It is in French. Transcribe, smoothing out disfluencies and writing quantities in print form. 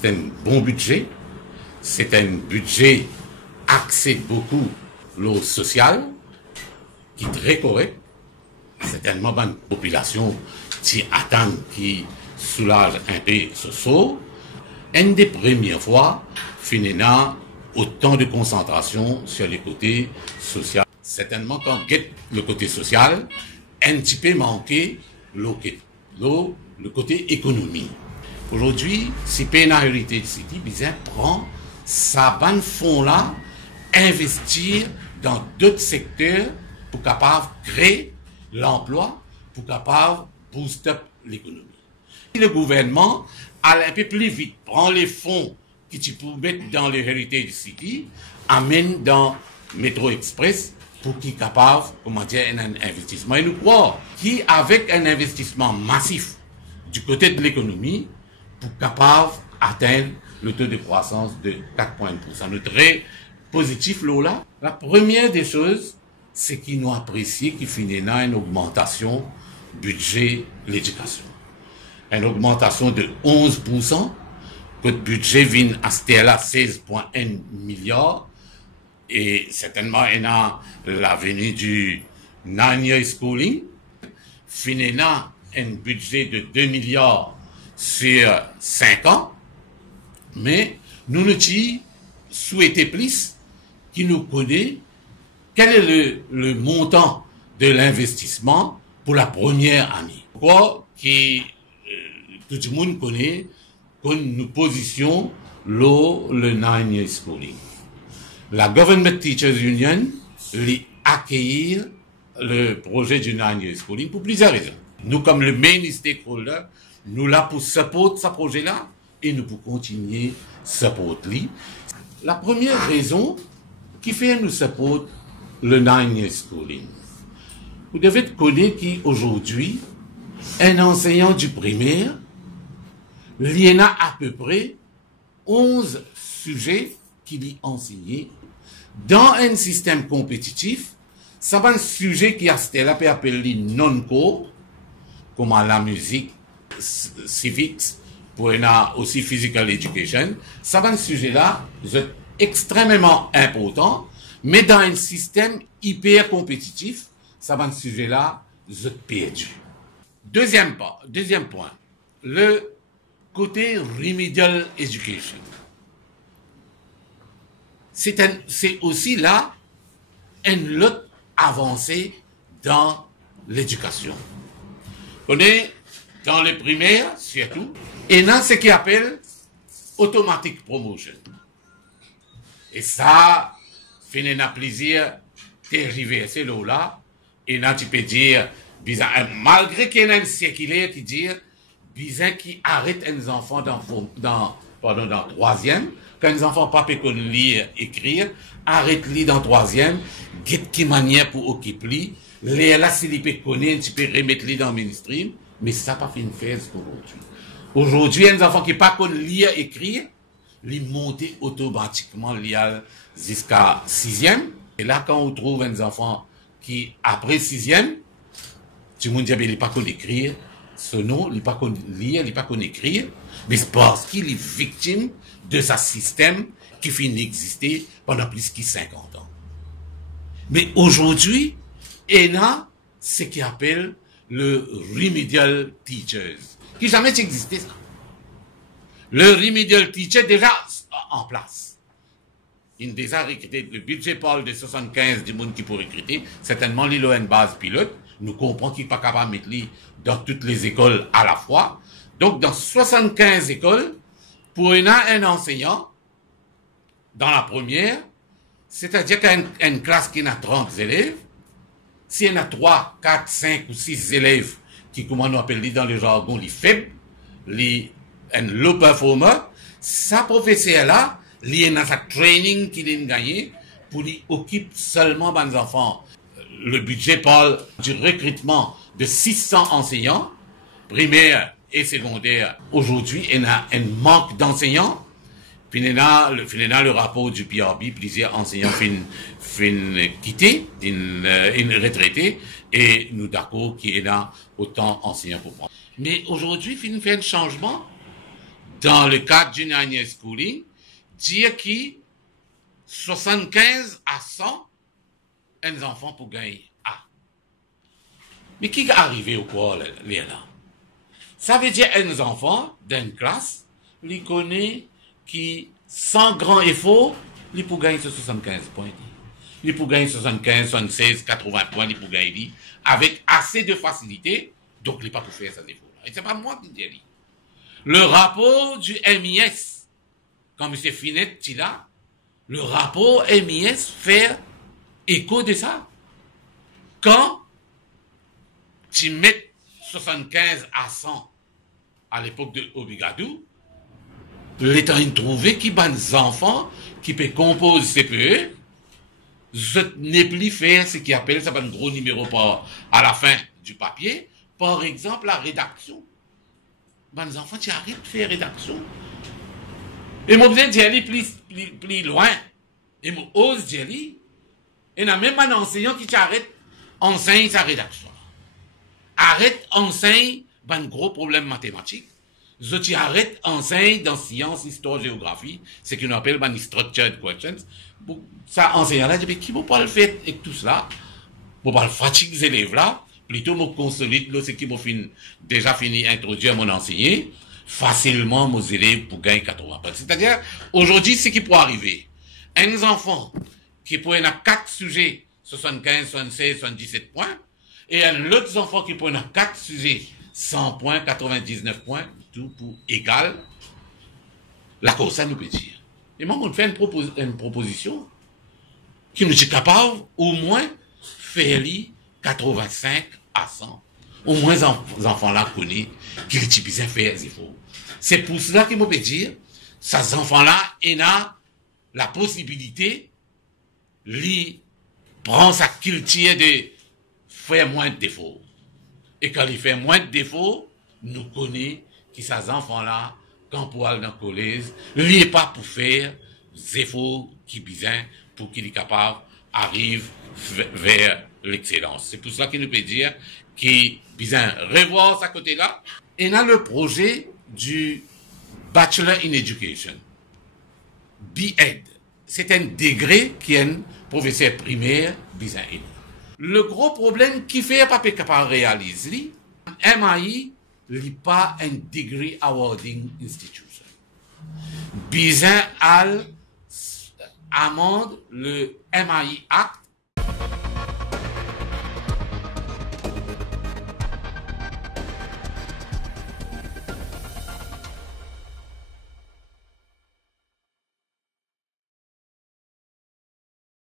c'est un bon budget, c'est un budget axé beaucoup au social, qui est très correct. Certainement, une population qui attend, qui soulage un peu ce saut. Une des premières fois, finalement, autant de concentration sur le côté social. Certainement, quand on guette le côté social, un petit peu manqué le côté économie. Aujourd'hui, si PNA Heritage City, bizarre, prend sa bande fonds-là, investir dans d'autres secteurs pour capable créer l'emploi, pour capable booster l'économie. Le gouvernement allait un peu plus vite, prend les fonds que tu peux mettre dans le Heritage City, amène dans Métro Express pour qu'il soit capable, comment dire, un investissement. Et nous croyons qu'avec un investissement massif du côté de l'économie, pour capable atteindre le taux de croissance de 4,1%. Nous très positif là. La première des choses, c'est qu'ils nous apprécient qu'il finit une augmentation budget l'éducation. Une augmentation de 11%, que le budget vient à 16,1 milliards. Et certainement, il y a l'avenue du 9-year schooling. Finalement, un budget de 2 milliards sur 5 ans. Mais nous nous souhaitons plus qui nous connaît quel est le montant de l'investissement pour la première année. Pourquoi tout le monde connaît que nous position le 9-year schooling. La Government Teachers Union lui accueillir le projet du 9-year schooling pour plusieurs raisons. Nous, comme le main stakeholder, nous là pour support ce projet-là et nous pour continuer support lui. La première raison qui fait nous support le 9-year schooling. Vous devez connaître qu'aujourd'hui, un enseignant du primaire, il y en a à peu près 11 sujets qu'il y enseigne. Dans un système compétitif, ça va un sujet qui a été appelé non-cours, comme la musique, civics, pour aussi physical education. Ça va un sujet-là, c'est extrêmement important, mais dans un système hyper compétitif, ça va un sujet-là, c'est perdu. Deuxième point, le côté remedial education. C'est aussi là une autre avancée dans l'éducation. On est dans les primaires, surtout, et dans ce qu'on appelle automatic promotion. Et ça, fait un plaisir d'arriver à ce là, et là, tu peux dire, bizarre, malgré qu'il y ait un circulaire qui dit, bizarre, qui arrête les enfants dans troisième, quand les enfants pas peuvent lire, écrire, arrête-les dans troisième, guette qui manière pour occuper les là, s'ils peuvent connaître, tu peux remettre-les dans le mainstream, mais ça pas fait une fête aujourd'hui. Aujourd'hui, les enfants qui pas connaissent lire, écrire, les monter automatiquement jusqu'à sixième. Et là, quand on trouve un enfant qui, après sixième, tout le monde dit, il n'est pas qu'on écrire, ce nom, il n'est pas qu'on lire, il n'est pas qu'on écrire, mais c'est parce qu'il est victime de ce système qui finit d'exister pendant plus de 50 ans. Mais aujourd'hui, il y a ce qu'on appelle le remedial teachers, qui n'a jamais existé ça. Le remedial teacher déjà en place. Il a déjà recruté, le budget parle de 75 du monde qui peut recruter, certainement l'île une base pilote, nous comprenons qu'il n'est pas capable de mettre dans toutes les écoles à la fois. Donc dans 75 écoles, pour un enseignant, dans la première, c'est-à-dire qu'une classe qui a 30 élèves, s'il y en a 3, 4, 5 ou 6 élèves qui, comment on appelle dans le jargon, les faibles, les low performer, sa professeur-là, il y a sa training qu'il a gagné pour lui occuper seulement des enfants. Le budget parle du recrutement de 600 enseignants, primaires et secondaires. Aujourd'hui, il y a un manque d'enseignants. Puis il y a le rapport du PRB, plusieurs enseignants fin quittés, retraités, et nous d'accord qu'il y a autant d'enseignants pour prendre. Mais aujourd'hui, il fait un changement dans le cadre du junior schooling, dire que 75 à 100, un enfant pour gagner A. Mais qui est arrivé au quoi, là? Ça veut dire un enfant d'une classe, il connaît qui, sans grand effort, il peut gagner 75 points. Il peut gagner 75, 76, 80 points, il peut gagner avec assez de facilité, donc il n'est pas pour faire ces efforts-là. Et c'est pas moi qui dis. Le rapport du MIS, quand M. Finet dit là, le rapport MIS fait écho de ça. Quand tu mets 75 à 100 à l'époque de Obigadou, l'État a trouvé qu'il y a des enfants qui peuvent composer CPE, je n'ai plus fait ce qu'ils appellent, ça va un gros numéro à la fin du papier, par exemple la rédaction. Les enfants, tu arrêtes de faire rédaction. Et moi, besoin d'y aller plus loin. Et moi, ose d'y aller. Et il y a même un enseignant qui t'arrête enseigne sa rédaction. Arrête enseigne un gros problème mathématique. Je t'arrête enseigne dans sciences, histoire, géographie, ce qu'on appelle les structured questions. Ça, enseignant-là, dit, mais qui ne peut pas le faire avec tout cela? Pour pas le fatiguer les élèves-là, plutôt me consolide, c'est qui m'a déjà fini d'introduire mon enseigné, facilement mes élèves pour gagner 80 points. C'est-à-dire, aujourd'hui, ce qui peut arriver, un enfant qui peut avoir 4 sujets, 75, 76, 77 points, et un autre enfant qui peut avoir 4 sujets, 100 points, 99 points, tout pour égal, la cause, ça nous peut dire. Et moi, on fait une proposition qui nous est capable, au moins, faire 85 à 100. Au moins, les enfants-là connaissent qu'ils ont besoin de faire des efforts. C'est pour cela qu'il peut dire, ces enfants-là, ils ont la possibilité de prendre sa culture de faire moins d'efforts. Et quand il fait moins d'efforts, nous connaissons que ces enfants-là, quand pour aller dans le collège, il n'est pas pour faire des efforts qui besoin pour qu'il est capable d'arriver vers l'excellence. C'est pour ça qu'il nous peut dire qu'il besoin revoir ce côté-là. Et on a le projet du Bachelor in Education, B.Ed. C'est un degré qui est un professeur primaire besoin. Le gros problème qui fait pas capable de réaliser, MAI n'est pas un degree awarding institution. Besoin à amende le MAI Act